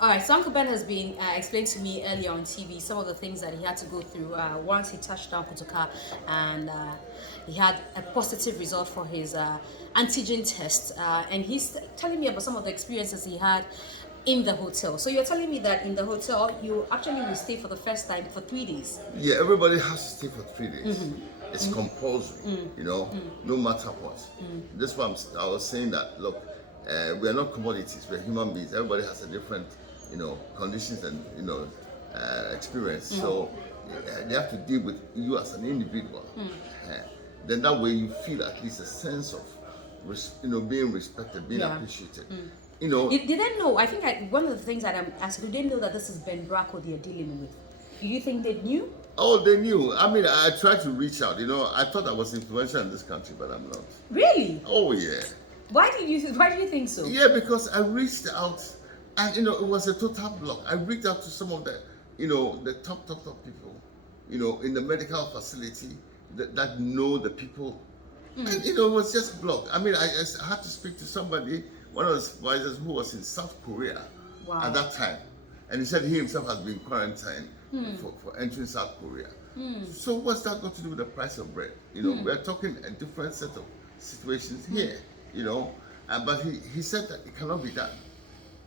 All right, so Uncle Ben has been explained to me earlier on TV some of the things that he had to go through once he touched down kotoka, and he had a positive result for his antigen test. And he's telling me about some of the experiences he had in the hotel. So you're telling me that in the hotel you actually will stay for the first time for 3 days. Yeah, everybody has to stay for 3 days. It's compulsory, no matter what. This one, I was saying that, look, we are not commodities, we're human beings. Everybody has a different, conditions and, experience. So they have to deal with you as an individual. Then that way you feel at least a sense of, being respected, being appreciated. Did they know? I think one of the things that I'm asking, did they know that this is Ben Brako they're dealing with? Do you think they knew? Oh, they knew. I mean, I tried to reach out. I thought I was influential in this country, but I'm not. Really? Oh, yeah. Why do you think so? Yeah, because I reached out, and it was a total block. I reached out to some of the, the top people, in the medical facility that know the people, and it was just blocked. I mean, I had to speak to somebody, one of the supervisors who was in South Korea at that time, and he said he himself has been quarantined for entering South Korea. So what's that got to do with the price of bread? We're talking a different set of situations here. But he said that it cannot be done.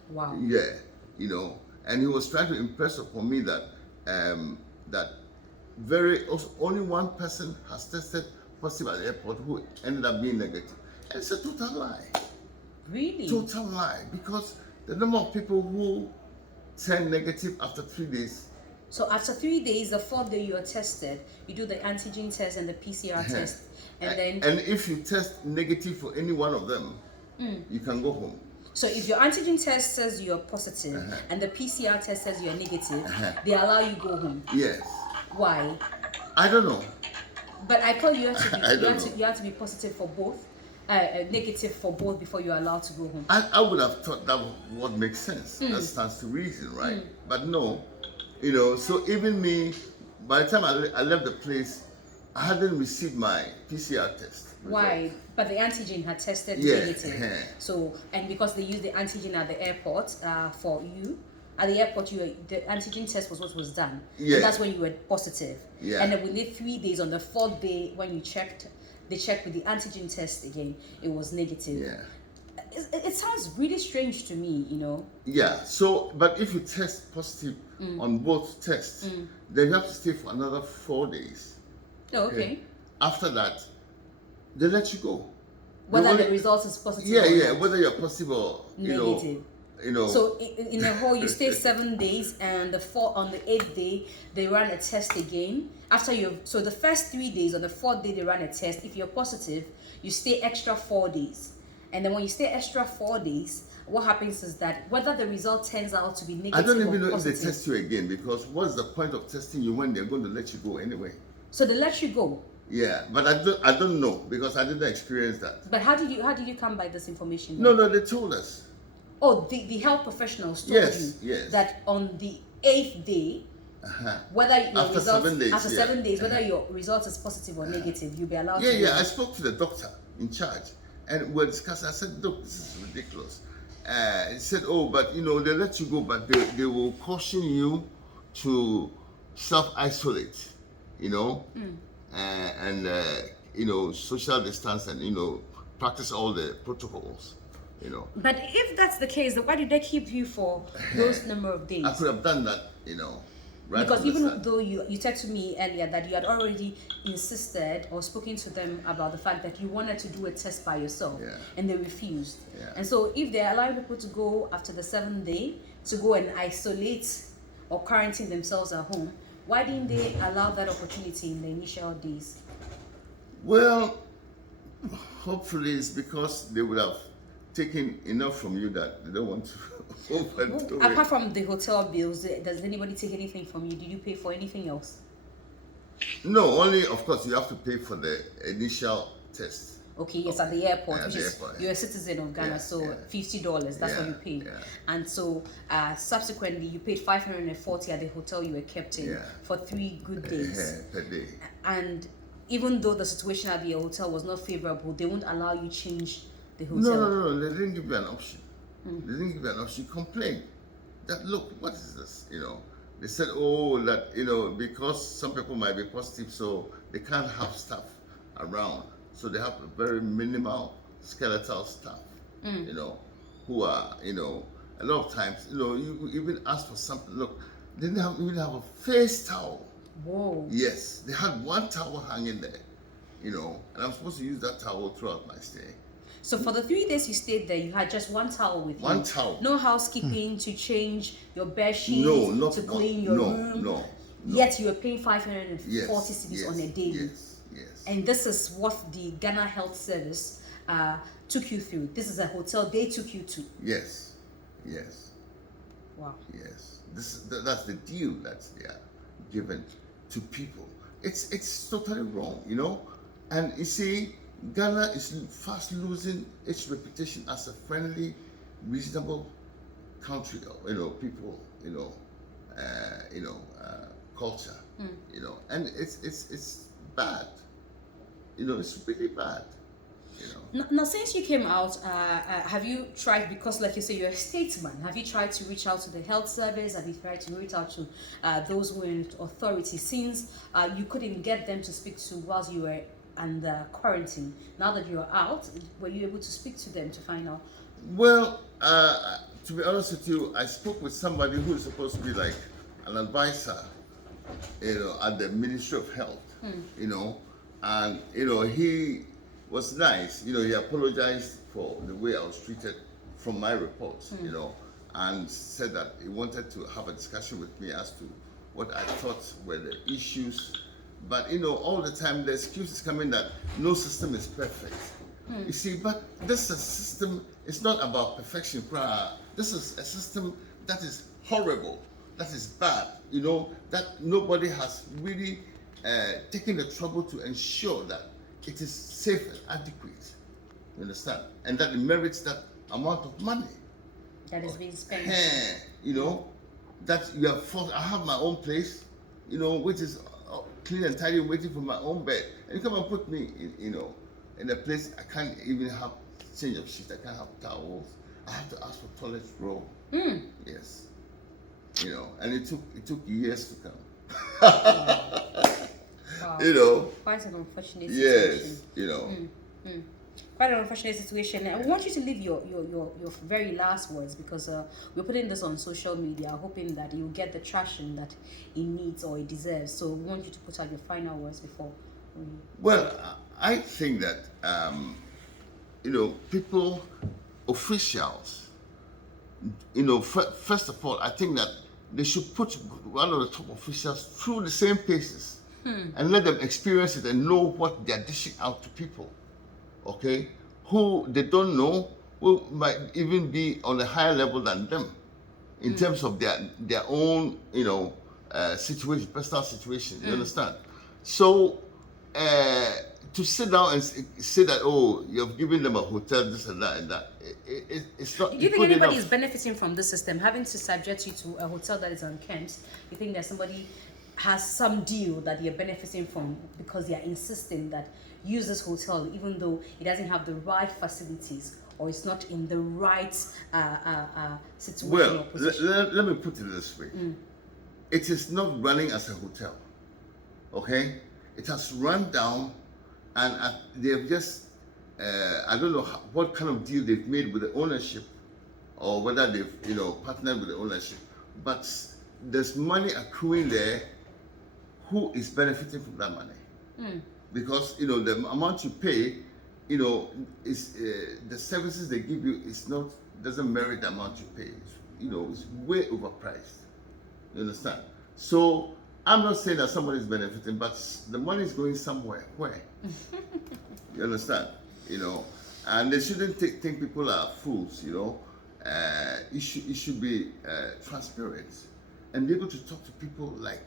Wow. Yeah, and he was trying to impress upon me that only one person has tested positive at the airport who ended up being negative. And it's a total lie. Really? Total lie, because the number of people who turn negative after 3 days. So after 3 days, the fourth day you are tested, you do the antigen test and the PCR test. And if you test negative for any one of them, you can go home. So if your antigen test says you're positive and the PCR test says you're negative, they allow you go home. Yes. Why? I don't know. But I thought you have to be positive for both, negative for both before you're allowed to go home. I would have thought that would make sense. That stands to reason, right? But no, so even me, by the time I left the place, I hadn't received my PCR test. Why? But the antigen had tested negative. So, and because they used the antigen at the airport for you, at the airport, the antigen test was what was done. Yeah. And that's when you were positive. Yeah. And then within 3 days, on the fourth day, when you checked, they checked with the antigen test again, it was negative. Yeah. It sounds really strange to me, Yeah. So, but if you test positive on both tests, then you have to stay for another 4 days. Oh, okay. After that, they let you go. Whether the result is positive or not. Whether you're positive or negative. So in a whole, you stay 7 days, and on the 8th day they run a test again. So the first 3 days, on the 4th day they run a test. If you're positive, you stay extra 4 days, and then when you stay extra 4 days, what happens is that whether the result turns out to be negative, I don't even know positive, if they test you again, because what's the point of testing you when they're going to let you go anyway? So they let you go. Yeah, but I don't know, because I didn't experience that. But how did you come by this information? No, they told us. Oh, the health professionals told you that on the 8th day, whether your after 7 days, after 7 days, whether your result is positive or negative, you'll be allowed to. Yeah, I spoke to the doctor in charge, and we're discussing. I said, "Look, this is ridiculous." He said, "Oh, but they let you go, but they will caution you to self-isolate, and social distance, and practice all the protocols." But if that's the case, then why did they keep you for those number of days? I could have done that, right. Because even though you said to me earlier that you had already insisted or spoken to them about the fact that you wanted to do a test by yourself, and they refused. And so if they allow people to go after the 7th day to go and isolate or quarantine themselves at home, why didn't they allow that opportunity in the initial days? Well, hopefully it's because they would have taken enough from you that they don't want to overdo it. Apart from the hotel bills, does anybody take anything from you? Did you pay for anything else? No, only, of course, you have to pay for the initial test. Okay, yes, at the airport, At which the is airport, you're a citizen of Ghana, so $50, that's what you paid. And so subsequently you paid $540 at the hotel you were kept in for 3 good days. Per day. And even though the situation at the hotel was not favorable, they won't allow you change the hotel. No, they didn't give you an option. They didn't give you an option. You complained. that, look, what is this? They said, oh, that, because some people might be positive, so they can't have staff around. So they have a very minimal skeletal staff, who are, a lot of times, you even ask for something. Look, they didn't even have a face towel. Whoa. Yes, they had one towel hanging there, and I'm supposed to use that towel throughout my stay. So for the 3 days you stayed there, you had just one towel with you. One towel. No housekeeping to change your bed sheets, No, not to one. clean your room. No. Yet you were paying 540 Yes, cedis on a daily. Yes. And this is what the Ghana Health Service took you through. This is a hotel they took you to. Yes. Wow. Yes. That's the deal that they are given to people. It's totally wrong, And you see, Ghana is fast losing its reputation as a friendly, reasonable country. People, culture. And it's bad. It's really bad. Now, since you came out, have you tried, because like you say, you're a statesman, have you tried to reach out to the health service? Have you tried to reach out to those who are in authority, since you couldn't get them to speak to whilst you were under quarantine? Now that you're out, were you able to speak to them to find out? Well, to be honest with you, I spoke with somebody who is supposed to be like an advisor, at the Ministry of Health, and he was nice. He apologized for the way I was treated from my reports, and said that he wanted to have a discussion with me as to what I thought were the issues. But all the time the excuse is coming that no system is perfect. You see, but this is a system. It's not about perfection. This is a system that is horrible, that is bad. That nobody has really taken the trouble to ensure that it is safe and adequate. You understand? And that it merits that amount of money That is being spent. That you have forced. I have my own place, which is clean and tidy, waiting for my own bed. And you come and put me in a place I can't even have change of sheets. I can't have towels. I have to ask for toilet roll. Yes. And it took years to come. Wow. Quite an unfortunate situation. Yes. Quite an unfortunate situation. I want you to leave your very last words, because we're putting this on social media, hoping that you'll get the traction that it needs or it deserves. So we want you to put out your final words before. Well, I think that people, officials, first of all, I think that they should put one of the top officials through the same paces and let them experience it and know what they're dishing out to people. Okay, who they don't know, who might even be on a higher level than them in terms of their own situation, personal situation. You understand? So to sit down and say that, oh, you've given them a hotel, this and that, it's not. Do you think anybody is benefiting from this system, having to subject you to a hotel that is unkempt? You think that somebody has some deal that you're benefiting from because they are insisting that use this hotel even though it doesn't have the right facilities or it's not in the right situation? Well, let me put it this way. It is not running as a hotel, okay? It has run down, and they have just I don't know what kind of deal they've made with the ownership, or whether they've partnered with the ownership, but there's money accruing there. Who is benefiting from that money? Because the amount you pay, is the services they give you doesn't merit the amount you pay. It's way overpriced. You understand? So I'm not saying that somebody is benefiting, but the money is going somewhere. Where? You understand? And they shouldn't think people are fools. It should be transparent and be able to talk to people like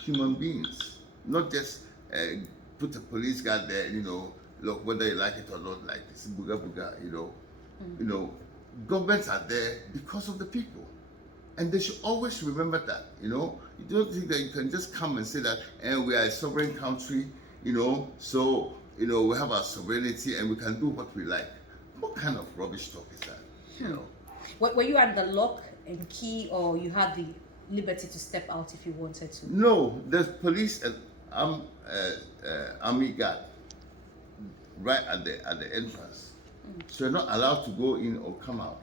human beings, not just put a police guard there. Look, whether you like it or not, like it's booga booga. Governments are there because of the people, and they should always remember that. You don't think that you can just come and say that, and we are a sovereign country, so we have our sovereignty and we can do what we like. What kind of rubbish talk is that? Were you under lock in key, or you had the liberty to step out if you wanted to? No, there's police and army guard right at the entrance. So you're not allowed to go in or come out.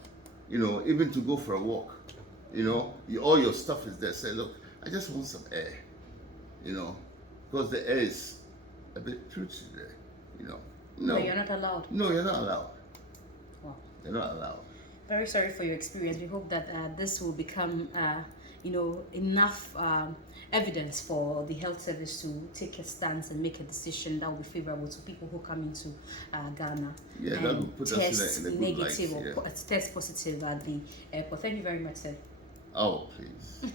You know, even to go for a walk. You know, all your stuff is there. Say, look, I just want some air. You know, because the air is a bit pretty there. You know. No, you're not allowed. No, you're not allowed. Wow. You're not allowed. Very sorry for your experience. We hope that this will become, enough evidence for the health service to take a stance and make a decision that will be favorable to people who come into Ghana. Yeah, that will put us in a good negative light, or test positive at the airport. Thank you very much, sir. Oh, please.